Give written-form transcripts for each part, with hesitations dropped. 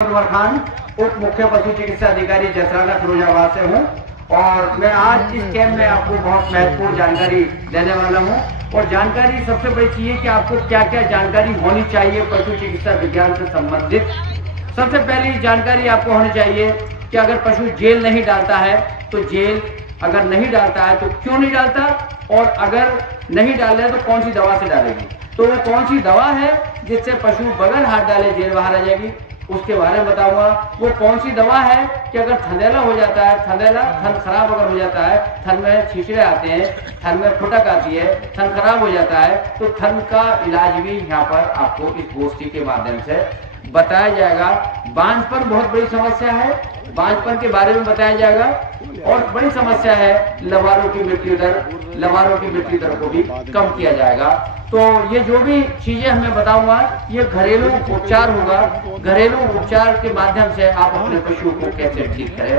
अनवर खान, उप मुख्य पशु चिकित्सा अधिकारी जसराना फिरोजाबाद से हूँ और मैं आज इस कैंप में आपको बहुत महत्वपूर्ण जानकारी देने वाला हूँ। और जानकारी सबसे बड़ी चीज है कि आपको क्या क्या जानकारी होनी चाहिए पशु चिकित्सा विज्ञान से संबंधित। सबसे पहली जानकारी आपको होनी चाहिए कि अगर पशु जेल नहीं डालता है तो जेल, अगर नहीं डालता है तो क्यों नहीं डालता, और अगर नहीं डाल रहे तो कौन सी दवा से डालेगी, तो वो कौन सी दवा है जिससे पशु बगैर हाथ डाले जेल बाहर आ जाएगी, उसके बारे में बताऊंगा। वो कौन सी दवा है कि अगर थंदेला हो जाता है, थंदेला थन खराब अगर हो जाता है, थन में छींचड़े आते हैं, थन में फुटक आती है, थन खराब हो जाता है, तो थन का इलाज भी यहाँ पर आपको इस गोष्ठी के माध्यम से बताया जाएगा। बांझपन बहुत बड़ी समस्या है, बांझपन के बारे में बताया जाएगा। और बड़ी समस्या है लवारों की मृत्यु दर, लवारों की मृत्यु दर को भी कम किया जाएगा। तो ये जो भी चीजें हमें बताऊंगा ये घरेलू उपचार होगा। घरेलू उपचार के माध्यम से आप अपने पशु को कैसे ठीक करें।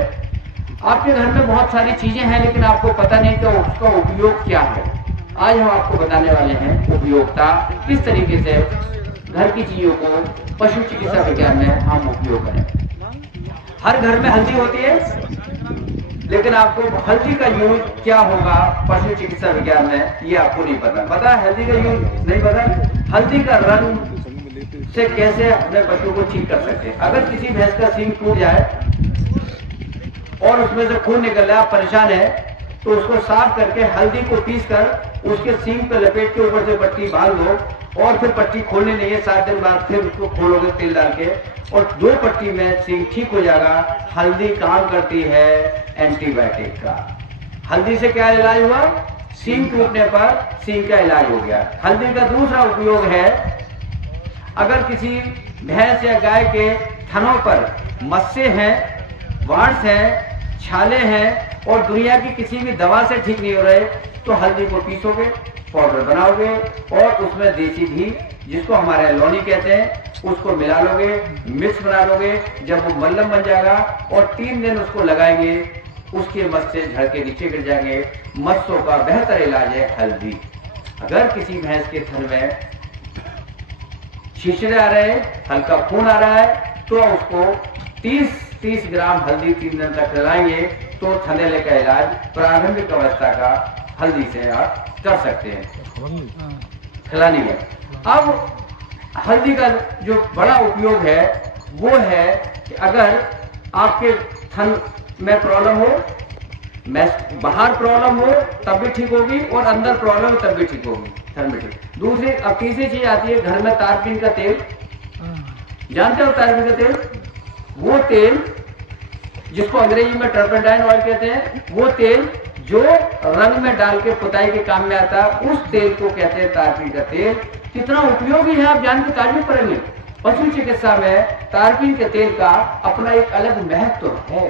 आपके घर में बहुत सारी चीजें हैं लेकिन आपको पता नहीं कि उसका उपयोग क्या है। आज हम आपको बताने वाले हैं उपयोगिता, किस तरीके से घर की चीजों को पशु चिकित्सा विज्ञान में हम उपयोग करें। हर घर में हल्दी होती है लेकिन आपको हल्दी का यूज क्या होगा पशु चिकित्सा विज्ञान में ये आपको नहीं पता। पता है हल्दी का यूज नहीं पता। हल्दी का रंग से कैसे अपने पशु को ठीक कर सकते हैं। अगर किसी भैंस का सींग टूट जाए और उसमें से खून निकल रहा है, आप परेशान है, तो उसको साफ करके हल्दी को पीस कर उसके सींग पे लपेट के ऊपर से पट्टी बांध दो और फिर पट्टी खोलनी नहीं है। 7 दिन बाद फिर उसको खोलोगे तेल डाल के और 2 पट्टी में सींग ठीक हो जाएगा। हल्दी काम करती है एंटीबायोटिक का। हल्दी से क्या इलाज हुआ, सींग टूटने पर सींग का इलाज हो गया। हल्दी का दूसरा उपयोग है, अगर किसी भैंस या गाय के थनों पर मस्से हैं, वार्ड्स हैं, छाले हैं और दुनिया की किसी भी दवा से ठीक नहीं हो रहे, तो हल्दी को पीसोगे, पाउडर बनाओगे और उसमें देसी घी, जिसको हमारे लौनी कहते हैं, उसको मिला लोगे, मिक्स बना लोगे। जब वो मल्लम बन जाएगा और 3 दिन उसको लगाएंगे, उसके मस्से झड़ के नीचे गिर जाएंगे। मस्सों का बेहतर इलाज है हल्दी। अगर किसी भैंस के थन में छींचड़े आ रहे हैं, हल्का खून आ रहा है, तो उसको 30 ग्राम हल्दी 3 दिन तक खिलाएंगे तो थनेले का इलाज प्रारंभिक अवस्था का हल्दी से आप कर सकते हैं खिलानी है। अब हल्दी का जो बड़ा उपयोग है वो है कि अगर आपके थन में प्रॉब्लम हो, बाहर प्रॉब्लम हो तब भी ठीक होगी और अंदर प्रॉब्लम तब भी ठीक होगी, थन में ठीक। दूसरी अब तीसरी चीज आती है घर में तारपीन का तेल। जानते हो तारपीन का तेल, वो तेल जिसको अंग्रेजी में टर्पेंटाइन ऑयल कहते हैं, वो तेल जो रंग में डाल के पुताई के काम में आता है, उस तेल को कहते हैं तारपीन का तेल। कितना उपयोगी है आप जान के तारीफ करेंगे। पशु चिकित्सा में तारपीन के तेल का अपना एक अलग महत्व है।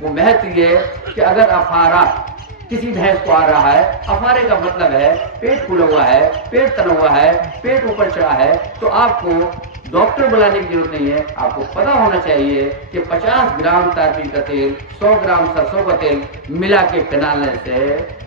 वो महत्व ये कि अगर अफारा किसी भैंस को आ रहा है, अफारे का मतलब है पेट फूला हुआ है, पेट तना हुआ है, पेट ऊपर चढ़ा है, तो आपको डॉक्टर बुलाने की जरूरत नहीं है। आपको पता होना चाहिए कि 50 ग्राम तारपीन का तेल, 100 ग्राम सरसों का तेल मिला के पिलाने से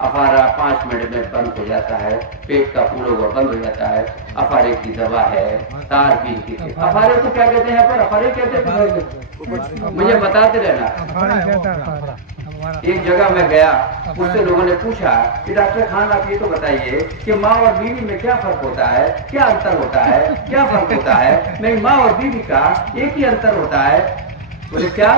अफारा 5 मिनट में बंद हो जाता है, पेट का फूला हुआ बंद हो जाता है। अफारे की दवा है तारपीन की तेल। अफारे को क्या कहते हैं, पर अफारे कहते हैं, मुझे बताते रहना। एक जगह मैं गया, उससे लोगों ने पूछा कि डॉक्टर खान आप ये तो बताइए कि माँ और बीवी में क्या फर्क होता है, क्या अंतर होता है, क्या फर्क होता है। नहीं, माँ और बीवी का एक ही अंतर होता है। बोले क्या,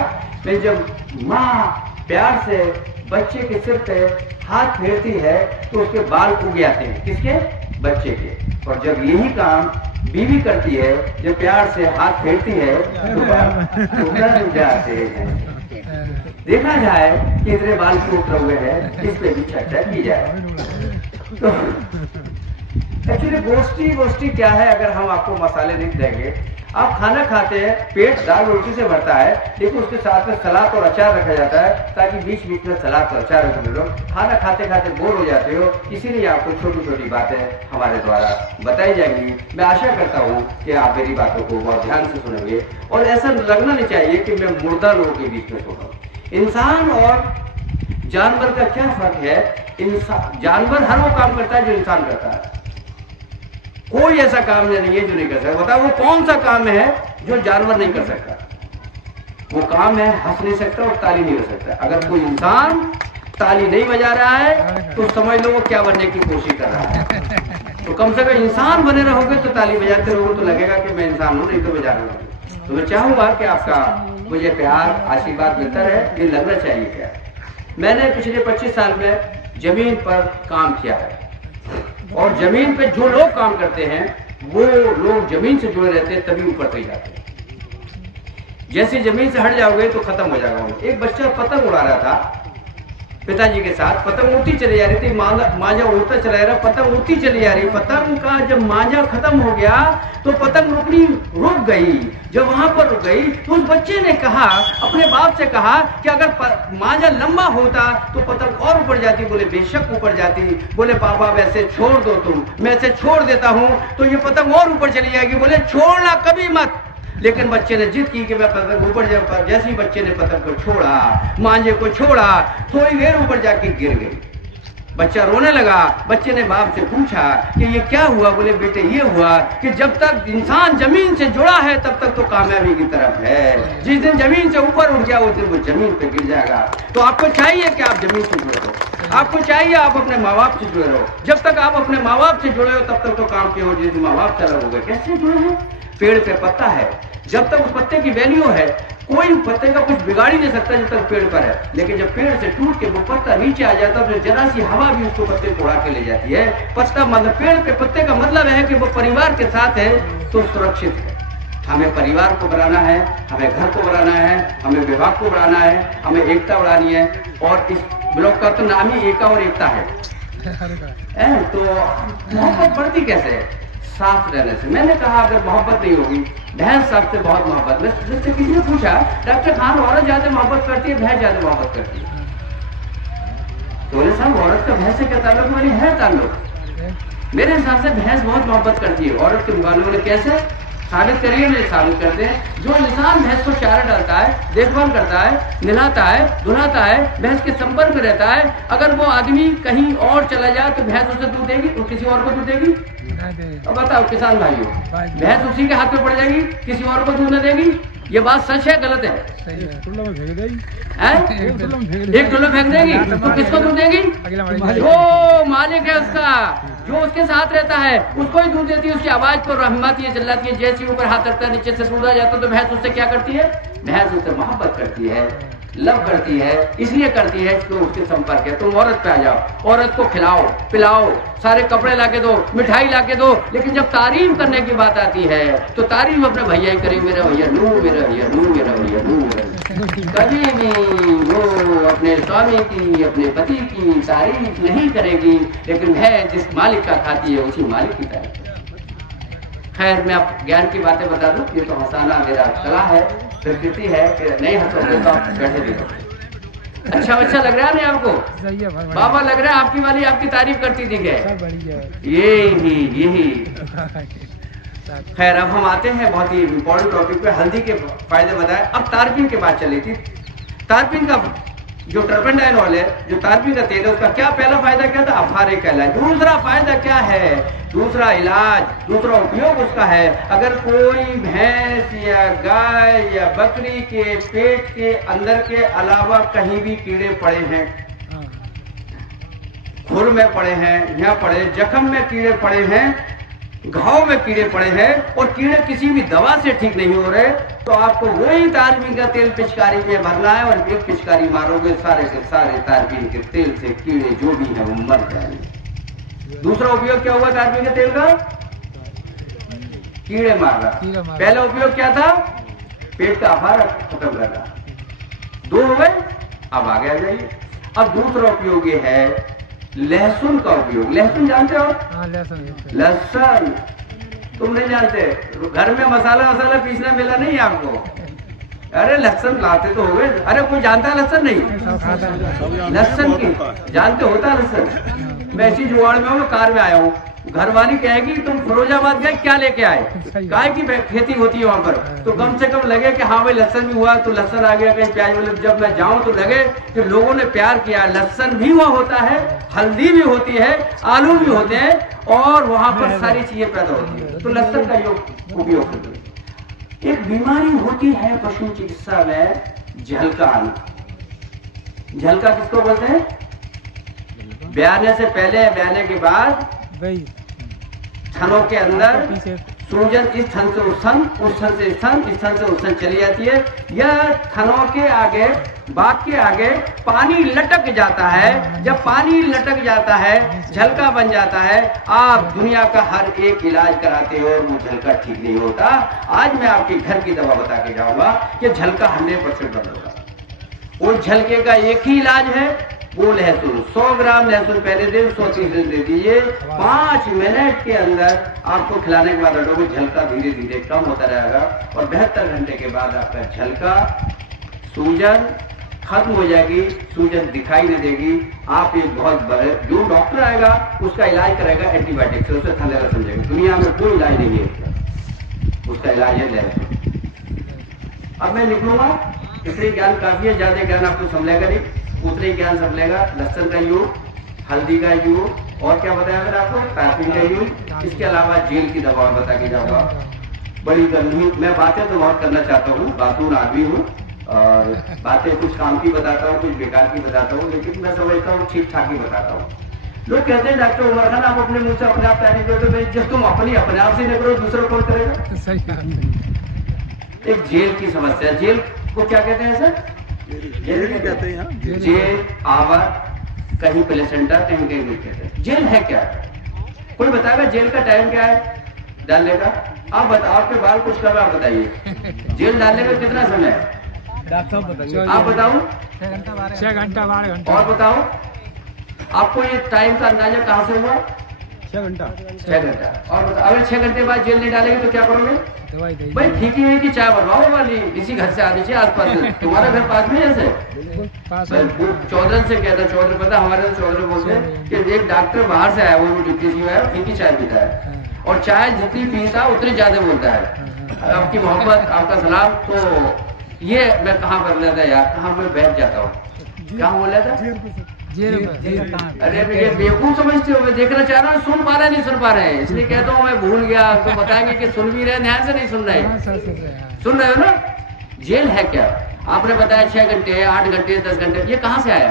नहीं, जब माँ प्यार से बच्चे के सिर पे हाथ फेरती है तो उसके बाल उग जाते हैं, किसके, बच्चे के। और जब यही काम बीवी करती है, जब प्यार से हाथ फेरती है तो बाल उग जाते हैं। देखा जाए कि इतने बाल क्यों उतर हुए हैं, इस पे भी चर्चा की जाए। तो एक्चुअली गोष्ठी क्या है, अगर हम आपको मसाले लिख देंगे, आप खाना खाते हैं, पेट दाल रोटी से भरता है, लेकिन उसके साथ में सलाद और अचार रखा जाता है ताकि बीच बीच में सलाद और अचार रख लो। खाना खाते खाते बोर हो जाते हो, इसीलिए आपको छोटी छोटी बातें हमारे द्वारा बताई जाएंगी। मैं आशा करता हूँ कि आप मेरी बातों को बहुत ध्यान से सुनेंगे और ऐसा लगना नहीं चाहिए कि मैं मुर्दा लोगों के बीच में सो रहा हूँ। इंसान और जानवर का क्या फर्क है। इंसान, जानवर हर वो काम करता है जो इंसान करता है। कोई ऐसा काम नहीं है जो नहीं कर सकता। बताओ वो कौन सा काम है जो जानवर नहीं कर सकता। वो काम है हंस नहीं सकता और ताली नहीं हो सकता। अगर कोई इंसान ताली नहीं बजा रहा है तो समझ लो वो क्या बनने की कोशिश कर रहा है। तो कम से कम इंसान बने रहोगे तो ताली बजाते रहोगे तो लगेगा कि मैं इंसान हूँ, नहीं तो बजा रहा। तो मैं चाहूंगा कि आपका मुझे प्यार आशीर्वाद मिलता रहे, ये लगना चाहिए। क्या मैंने पिछले 25 साल में जमीन पर काम किया है और जमीन पे जो लोग काम करते हैं वो लोग जमीन से जुड़े रहते हैं, तभी ऊपर तक जाते हैं। जैसे जमीन से हट जाओगे तो खत्म हो जाएगा। एक बच्चा पतंग उड़ा रहा था पिताजी के साथ, पतंग उड़ती चली जा रही थी, मांझा उड़ता चला जा रहा, पतंग उड़ती चली जा रही। पतंग का जब मांझा खत्म हो गया तो पतंग रुक गई। जब वहां पर रुक गई तो उस बच्चे ने कहा, अपने बाप से कहा कि अगर मांझा लंबा होता तो पतंग और ऊपर जाती। बोले बेशक ऊपर जाती। बोले पापा वैसे छोड़ दो तुम, मैं ऐसे छोड़ देता हूं तो ये पतंग और ऊपर चली जाएगी। बोले छोड़ना कभी मत। लेकिन बच्चे ने जिद की कि मैं पतंग ऊपर जाऊंगा। जैसे ही बच्चे ने पतंग को छोड़ा, मांझे को छोड़ा, थोड़ी देर ऊपर जाके गिर गई। बच्चा रोने लगा। बच्चे ने बाप से पूछा कि ये क्या हुआ? बोले बेटे ये हुआ कि जब तक इंसान जमीन से जुड़ा है तब तक तो कामयाबी की तरफ है। जिस दिन जमीन से ऊपर उठ गया उस दिन वो जमीन पे गिर जाएगा। तो आपको चाहिए कि आप जमीन से जुड़े रहो, आपको चाहिए आप अपने माँ बाप से जुड़े रहो। जब तक आप अपने माँ बाप से जुड़े हो तब तक तो काम किए हो। जिस दिन माँ बाप चला होगा, कैसे जुड़े हैं? पेड़ पे पत्ता है, जब तक उस पत्ते की वैल्यू है कोई पत्ते का कुछ बिगाड़ ही नहीं सकता जब तक पेड़ पर है। लेकिन जब पेड़ से टूट के वो पत्ता नीचे आ जाता है तो जरा सी हवा भी उसको पत्ते को उड़ा के ले जाती है। पत्ता मतलब पेड़ पे पत्ते का मतलब है कि वो परिवार के साथ है तो सुरक्षित है। हमें परिवार को बनाना है, हमें घर को बनाना है, हमें विभाग को बनाना है, हमें एकता बढ़ानी है। और इस ब्लॉक का तो नाम ही एका और एकता है। तो मोहब्बत बढ़ती कैसे है? साथ रहने से। मैंने कहा अगर मोहब्बत नहीं होगी, भैंस साहब से बहुत मोहब्बत। जिससे किसी ने पूछा डॉक्टर खान औरत ज्यादा मोहब्बत करती है भैंस ज्यादा मोहब्बत करती है? तो बोले साहब औरत का भैंस से क्या ताल्लुक? मैंने है ताल्लुक। मेरे हिसाब से भैंस बहुत मोहब्बत करती है औरत के मुकाबले में। कैसे साबित करिए? नहीं साबित करते हैं। जो इंसान भैंस को चारा डालता है, देखभाल करता है, नहलाता है, धुलाता है, भैंस के संपर्क में रहता है, अगर वो आदमी कहीं और चला जाए तो भैंस उसे दूध देगी? तो किसी और को दूध देगी? अब बताओ किसान भाइयों, भैंस उसी के हाथ में पड़ जाएगी, किसी और को दूध न देगी? ये बात सच है गलत है? एक टुल्लो फेंक देगी तो किसको दूध देगी? जो मालिक है उसका, जो उसके साथ रहता है उसको ही दूध देती है। उसकी आवाज पर रहमती है, चिल्लाती है। जैसे ऊपर हाथ रखता है नीचे से दूध आ जाता है तो भैंस उससे क्या करती है? भैंस उससे मोहब्बत करती है, लव करती है। इसलिए करती है कि उसके संपर्क है। तुम औरत पे आ जाओ, औरत को खिलाओ पिलाओ, सारे कपड़े लाके दो, मिठाई लाके दो, लेकिन जब तारीफ करने की बात आती है तो तारीफ अपने भैया ही करे। मेरा भैया नू, मेरा भैया नू, मेरा भैया नू। कभी भी वो अपने स्वामी की, अपने पति की तारीफ नहीं करेगी, लेकिन है जिस मालिक का खाती है उसी मालिक की तारीफ। खैर मैं आप ज्ञान की बातें बता दूं, ये तो हंसाना मेरा कला है, प्रकृति है कि नहीं हंसोगे तो आप बैठे देखो। अच्छा लग रहा है नहीं आपको? बाबा लग रहा है आपकी वाली आपकी तारीफ करती थी क्या? यही खैर अब हम आते हैं बहुत ही इम्पोर्टेंट टॉपिक पे, हल्दी के फायदे बताए। अब तारपीन के बात चली थी। तारपीन का जो टर्पेंडाइन ऑयल है, जो तारपीन का तेल है, उसका क्या पहला फायदा क्या था? अफारे कहलाए। दूसरा फायदा क्या है? दूसरा इलाज, दूसरा उपयोग उसका है, अगर कोई भैंस या गाय या बकरी के पेट के अंदर के अलावा कहीं भी कीड़े पड़े हैं, खुर में पड़े हैं, यहाँ पड़े, जख्म में कीड़े पड़े हैं, घाव में कीड़े पड़े हैं और कीड़े किसी भी दवा से ठीक नहीं हो रहे, तो आपको वही तारपीन का तेल पिचकारी में भरना है और एक पिचकारी मारोगे, सारे के सारे तारपीन के तेल से कीड़े जो भी है वो मर जाएंगे। दूसरा उपयोग क्या हुआ तारपीन के तेल का? कीड़े मारना। पहला उपयोग क्या था? पेट का अफारा खत्म करना। दो हो गए, अब आगे आ जाइए। अब दूसरा उपयोग ये है लहसुन का उपयोग। लहसुन जानते हो? लहसुन तुम नहीं जानते? घर में मसाला पीसना मिला नहीं आपको? अरे लहसुन लाते तो हो गए। अरे कोई जानता है लहसुन? नहीं लहसुन की जानते होता लहसुन। मैं इसी जुगाड़ में हूँ, कार में आया हूँ, घरवाली कहेगी तुम फिरोजाबाद गए क्या लेके आए? गाय की खेती होती है वहां पर, तो कम से कम लगे कि हाँ भाई लहसुन भी हुआ, तो लहसुन आ गया, कहीं प्याज। मतलब जब मैं जाऊं तो लगे कि लोगों ने प्यार किया। लहसुन भी हुआ होता है, हल्दी भी होती है, आलू भी होते हैं और वहां पर सारी चीजें पैदा होती है। तो लहसुन का उपयोग करते हैं। एक बीमारी होती है पशु चिकित्सा में, झलका आना। झलका किसको बोलते हैं? ब्याने से पहले, ब्याने के बाद थनों के अंदर सूजन, इस थन से उस थन, उस थन से इस थन, इस थन से उस थन चली जाती है। यह थनों के आगे, बात के आगे पानी लटक जाता है। जब पानी लटक जाता है, झलका बन जाता है। आप दुनिया का हर एक इलाज कराते हो और वो झलका ठीक नहीं होता। आज मैं आपके घर की दवा बता के जाऊंगा कि झलका 100% बंद होगा। वो झलके का एक ही इलाज है, वो लहसुन। 100 ग्राम लहसुन पहले दिन, 130 दिन दे दीजिए। 5 मिनट के अंदर आपको खिलाने के बाद हटोगे, झलका धीरे धीरे कम होता रहेगा और 72 घंटे के बाद आपका झलका, सूजन खत्म हो जाएगी, सूजन दिखाई नहीं देगी। आप एक बहुत बड़े, जो डॉक्टर आएगा उसका इलाज करेगा एंटीबायोटिक से, उसे थंडेरा समझेगा। दुनिया में कोई इलाज नहीं है उसका इलाज है लहसुन। अब मैं निकलूंगा, इतने ज्ञान काफी है, ज्यादा ज्ञान आपको समझेगा नहीं, उतने ज्ञान समझेगा। लहसुन का यूज, हल्दी का यूज, और क्या बताया मैंने आपको, पैपिन का यूज। इसके अलावा जेल की दवा बता के जाऊंगा। बड़ी गर्मी, मैं बातें तो बहुत करना चाहता हूँ, बातून आदमी हूँ और बातें कुछ काम की बताता हूँ, कुछ बेकार की बताता हूँ, लेकिन मैं समझता हूँ ठीक ठाक ही बताता हूँ। लोग कहते हैं डॉक्टर उमर खान आप अपने मुंह से अपने आप तैयारी करो, तो जब तुम अपने आप से नहीं करो दूसरों कौन करेगा? एक जेल की समस्या, जेल को क्या कहते हैं सर? जेल कहते हैं, जेल, आवर, कहीं प्लेसेंटा, कहीं कहीं भी कहते हैं। जेल है क्या? कोई बताएगा जेल का टाइम क्या है डालने का? आप बताओ, आपके बाल कुछ कर, आप बताइए जेल डालने का कितना समय है? आप बताओ। 6 घंटा 12 घंटा। और बताओ, आपको ये टाइम का अंदाजा कहाँ से हुआ? 6 घंटा। 6 घंटा। और बताओ, अगर 6 घंटे बाद जेल नहीं डालेंगे तो क्या करोगे? दवाई देंगे। भाई ठीक ही है कि चाय बनवाओ वाली, इसी घर से आ दीजिए आसपास। तुम्हारा घर पास में ऐसे? चौधरी से कहता, चौधरी पता, हमारे तो चौधरी बोलते हैं कि एक डॉक्टर बाहर से आया, वो ड्यूटी से आया, इनकी चाय पीता है और चाय जितनी पीता उतनी ज्यादा बोलता है। आपकी मोहब्बत, आपका सलाम। तो ये मैं कहाँ कर लेता यार, कहाँ मैं बैठ जाता हूँ, कहाँ बोल रहा था? अरे ये बेवकूफ समझते हो, मैं देखना चाह रहा हूँ, सुन पा रहे नहीं सुन पा रहे हैं, इसलिए कहता हूँ मैं भूल गया। तो बताएंगे कि सुन भी रहे, ध्यान से नहीं सुन रहे, सुन रहे हो ना? जेल है क्या? आपने बताया 6 घंटे, 8 घंटे, 10 घंटे, ये कहाँ से आया?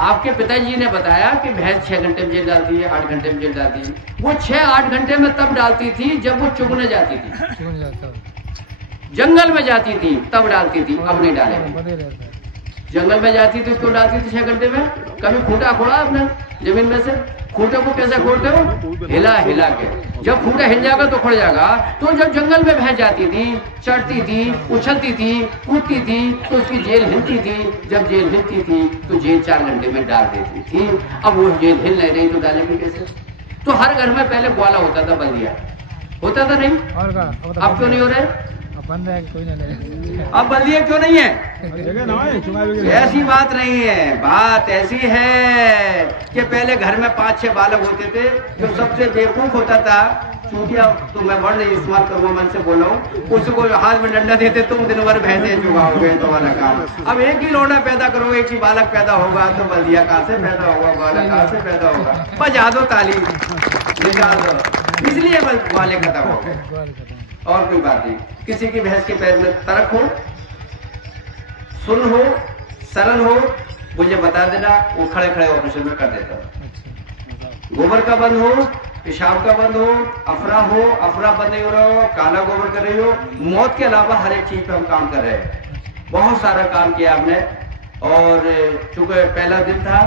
आपके पिताजी ने बताया कि भैंस 6 घंटे में जेल डालती है, 8 घंटे में जेल डालती है। वो 6-8 घंटे में तब डालती थी जब वो चुगने जाती थी, जंगल में जाती थी तब डालती थी, अब नहीं डालेगी। जंगल में जाती थी उसको डालती थी 6 घंटे में। कभी खूंटा खोड़ा आपने जमीन में से? खूंटे को कैसे खोलते हो? हिला हिला के। जब खूंटा हिल जाएगा तो खुड़ जाएगा। तो जब जंगल में भैंस जाती थी, चढ़ती थी, उछलती थी, कूदती थी, तो उसकी जेल हिलती थी। जब जेल हिलती थी तो जेल 4 घंटे में डाल देती थी। अब वो जेल हिल नहीं रही तो डालेंगे कैसे? तो हर घर में पहले ग्वाला होता था, बल्दिया होता था नहीं? अब क्यों नहीं हो रहा है? बंद है, कोई नहीं। अब बल्दिया क्यों नहीं है? ऐसी बात नहीं है, बात ऐसी है कि पहले घर में 5-6 बालक होते थे। जो सबसे बेवकूफ होता था, चूतिया, तो मैं वर्ड नहीं इस्तेमाल करूंगा, मन से बोल रहा हूँ, उसको हाथ में डंडा देते, तुम दिन भर भैंसे चुगाओगे तो वाला काम। अब एक ही लौंडा पैदा करोगे, एक ही बालक पैदा होगा, तो बल्दिया कहाँ से पैदा होगा, बालक कहाँ से पैदा होगा? बजा दो ताली, निकाल दो, इसलिए वाले खत्म हो गए, और कोई बात नहीं। किसी की भैंस के पैर में तरक हो, सुन हो, सरल हो, मुझे बता देना, वो खड़े खड़े ऑपरेशन में कर देता हूं। गोबर का बंद हो, पेशाब का बंद हो, अफरा हो, अफरा बंद नहीं हो रहा हो, काला गोबर कर रही हो, मौत के अलावा हर एक चीज पे हम काम कर रहे हैं। बहुत सारा काम किया हमने। और चूंकि पहला दिन था,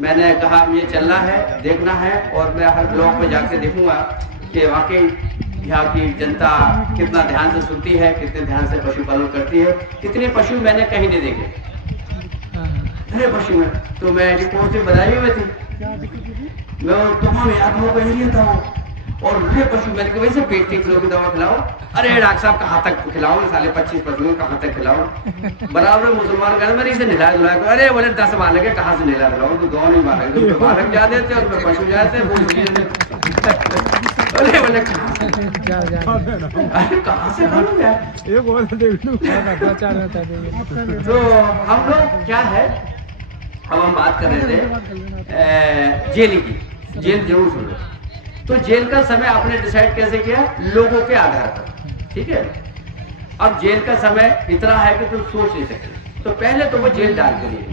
मैंने कहा ये चलना है, देखना है, और मैं हर ब्लॉक में जाके देखूंगा कि वाकई यहाँ की जनता कितना ध्यान से सुनती है, कितने ध्यान से पशुपालन करती है। कितने पशु मैंने कहीं नहीं देखे, अरे पशु में तो मैं रिपोर्ट से बधाई में थी, मैं तमाम आदमियों को नहीं लेता हूँ। और नए पशु मैंने कहा वैसे पेट के किलो की दवा खिलाओ। अरे डॉक्टर साहब कहाँ तक खिलाओ, साले 25 पशु कहाँ तक खिलाओ? बराबर मुसलमान कहते मैंने इसे नहला धुला कर, अरे बोले 10 बालक है, कहाँ से नहला धुलाओ? तो 2 नहीं बालक, तो बालक जा देते और पशु जाते हैं। अरे बोले कहाँ से करूँगा? तो हम लोग क्या है, अब हम बात कर रहे थे जेल की। जेल जरूर सुनो। तो जेल का समय आपने डिसाइड कैसे किया? लोगों के आधार पर। ठीक है। अब जेल का समय इतना है कि तुम सोच नहीं सकते, तो पहले तो वो जेल डाल के लिए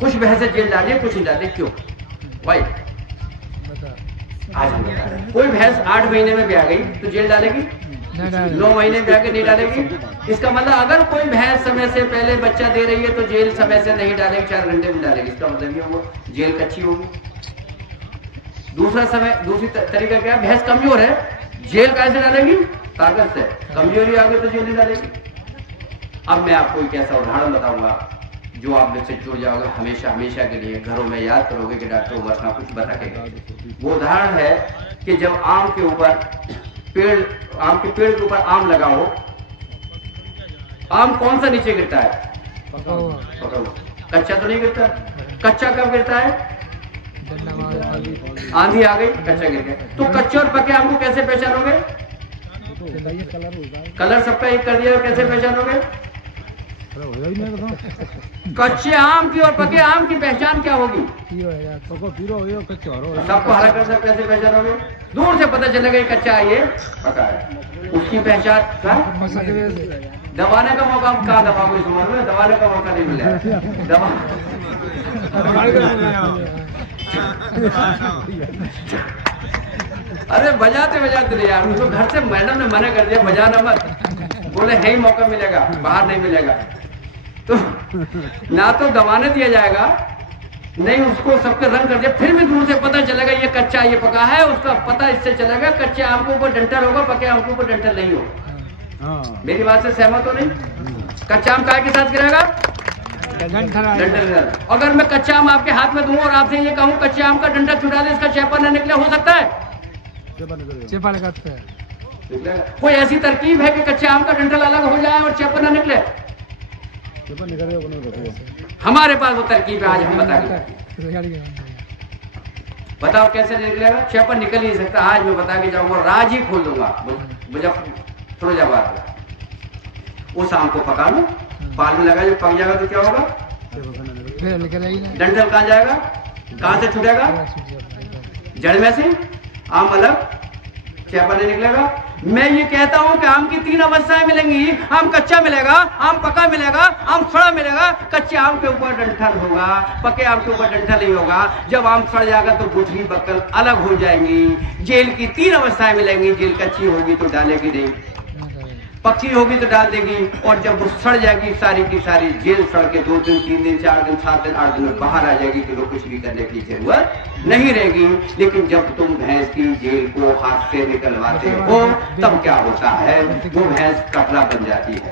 कुछ भैंसे जेल डालिए, कुछ नहीं डालिए, क्यों भाई? आज कोई भैंस 8 महीने में ब्याह गई तो जेल डालेगी? 9 महीने ब्याह के नहीं डालेगी। इसका मतलब अगर कोई भैंस समय से पहले बच्चा दे रही है तो जेल समय से नहीं डालेगी, 4 घंटे में डालेगी। इसका मतलब ये वो जेल कच्ची होगी। दूसरी तरीका क्या है? भैंस कमजोर है, जेल कैसे डालेगी? ताकत से। कमजोरी आ गई तो जेल नहीं डालेगी। अब मैं आपको एक ऐसा उदाहरण बताऊंगा जो आप में से जुड़ जाओगे हमेशा हमेशा के लिए, घरों में याद करोगे कि डॉक्टर उमर खां कुछ बता के गए। वो उदाहरण है कि जब आम के पेड़ के ऊपर आम लगा हो, आम कौन सा नीचे गिरता है? कच्चा तो नहीं गिरता। कच्चा कब गिरता है? आंधी आ गई, कच्चा गिर गया। तो कच्चे और पके आम को कैसे पहचानोगे? कलर सबका एक कर दिया, कैसे पहचानोगे? कच्चे आम की और पके आम की पहचान क्या होगी? सबको हरा कर सब कैसे पहचानोगे? दूर से पता चलेगा ये कच्चा है, ये पका है। उसकी पहचान दबाने का मौका कहाँ दबाओगे? इस उम्र में दबाने का मौका नहीं मिला। अरे बजाते नहीं यार, तो घर से मैडम ने मना कर दिया बजाना मत, बोले है ही मौका मिलेगा, बाहर नहीं मिलेगा। तो ना तो दबाने दिया जाएगा, नहीं उसको सबके रंग कर दिया, फिर भी दूर से पता चलेगा ये कच्चा ये पका है। उसका पता इससे चलेगा कच्चे आम के ऊपर डंठल होगा, पके आम के ऊपर डंठल नहीं होगा। मेरी बात से सहमत हो नहीं? कच्चा आम काय के साथ गिरेगा? डंठल। अगर मैं कच्चा आम आपके हाथ में दूं और आपसे ये कहूं कच्चे आम का डंठल छुटा दे, इसका चेपा न निकले, हो सकता है? चेपा लगाते हैं। कोई ऐसी तरकीब है कि कच्चे आम का डंठल अलग हो जाए और चेपा न निकले? हमारे पास वो तरकीब है, आज हम बताएंगे। बताओ कैसे निकलेगा? चेपा निकल ही नहीं सकता। आज मैं बता के जाऊंगा, राज ही खोल दूंगा फिरोजाबाद। उस आम को पका लो, पाल में लगा, जो पक जाएगा तो क्या होगा? डंठल कहाँ जाएगा? कहाँ से छूटेगा? जड़ में से। आम अलग, चेपा नहीं निकलेगा। मैं ये कहता हूं कि आम की 3 अवस्थाएं मिलेंगी। आम कच्चा मिलेगा, आम पका मिलेगा, आम सड़ा मिलेगा। कच्चे आम के ऊपर डंठल होगा, पके आम के ऊपर डंठल नहीं होगा। जब आम सड़ जाएगा तो गुठली बक्कल अलग हो जाएंगी। जेल की 3 अवस्थाएं मिलेंगी। जेल कच्ची होगी तो डालेगी नहीं, पक्की होगी तो डाल देगी, और जब वो सड़ जाएगी सारी की सारी, जेल सड़ के 2 दिन 3 दिन 4 दिन 7 दिन 8 दिन में बाहर आ जाएगी, तो कुछ भी करने की जरूरत नहीं रहेगी। लेकिन जब तुम भैंस की जेल को हाथ से निकलवाते हो तब क्या होता है? वो भैंस कपड़ा बन जाती है।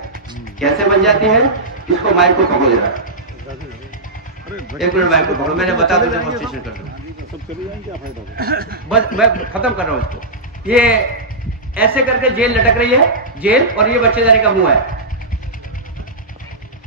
कैसे बन जाती है? इसको माइक को पकड़ो जरा, 1 मिनट माइक को पकड़ो, मैंने बता दो, डेमोन्स्ट्रेशन कर दो, बस मैं खत्म कर रहा हूँ इसको। ये ऐसे करके जेल लटक रही है, जेल, और ये बच्चेदानी का मुंह है।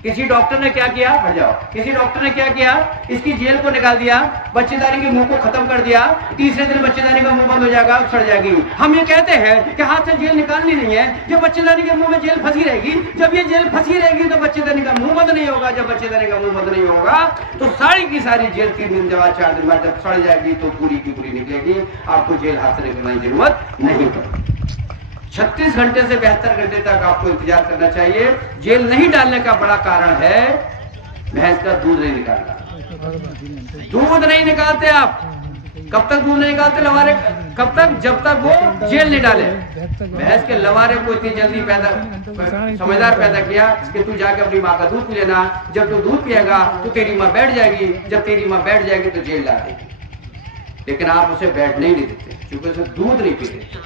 किसी डॉक्टर ने क्या किया? हट जाओ। किसी डॉक्टर ने क्या किया? इसकी जेल को निकाल दिया, बच्चेदानी के मुंह को खत्म कर दिया। तीसरे दिन बच्चेदानी का मुंह बंद हो जाएगा, सड़ जाएगी। हम ये कहते हैं कि हाथ से जेल निकालनी नहीं है, जब बच्चेदानी के मुंह में जेल फंसी रहेगी, जब ये जेल फंसी रहेगी तो बच्चेदानी का मुंह बंद नहीं होगा। जब बच्चेदानी का मुंह बंद नहीं होगा तो सारी की सारी जेल 3 दिन बाद 4 दिन बाद जब सड़ जाएगी तो पूरी की पूरी निकलेगी। आपको जेल हाथ से निकलने की जरूरत नहीं है। 36 घंटे से 72 घंटे तक आपको इंतजार करना चाहिए। जेल नहीं डालने का बड़ा कारण है भैंस का दूध नहीं निकालना। दूध नहीं निकालते आप। कब तक दूध नहीं निकालते लवारे? कब तक? जब तक वो जेल नहीं डाले। भैंस के लवारे को इतनी जल्दी समझदार पैदा किया कि तू जाके अपनी माँ का दूध पी लेना। जब तू दूध पिएगा तो तेरी माँ बैठ जाएगी, जब तेरी माँ बैठ जाएगी तो जेल डाल देगी। लेकिन आप उसे बैठने ही नहीं देते क्योंकि उसे दूध नहीं पीते।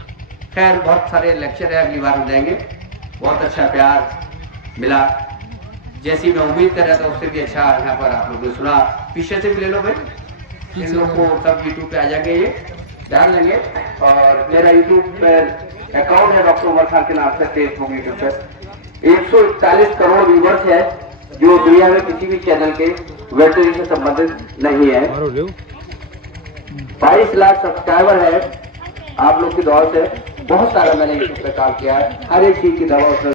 खैर, बहुत सारे लेक्चर है, अगली बार हम देंगे। बहुत अच्छा प्यार मिला, जैसी मैं उम्मीद कर रहा था उससे भी अच्छा यहाँ पर आप लोगों ने सुना। पीछे से भी ले लो भाई, इन लोग को सब यूट्यूब पे आ जाएंगे, ये डाल लेंगे। और मेरा यूट्यूब पर अकाउंट है डॉक्टर उमर खान के नाम से, फेसबुक यूट्यूब पर 141 करोड़ व्यूवर्स है, जो दुनिया में किसी भी चैनल के वेटरनरी से संबंधित नहीं है। 22 लाख सब्सक्राइबर है। आप लोग की दौड़ से बहुत सारा मैंने यूट्यूब पे काम किया है, हर एक चीज की दवा उसमें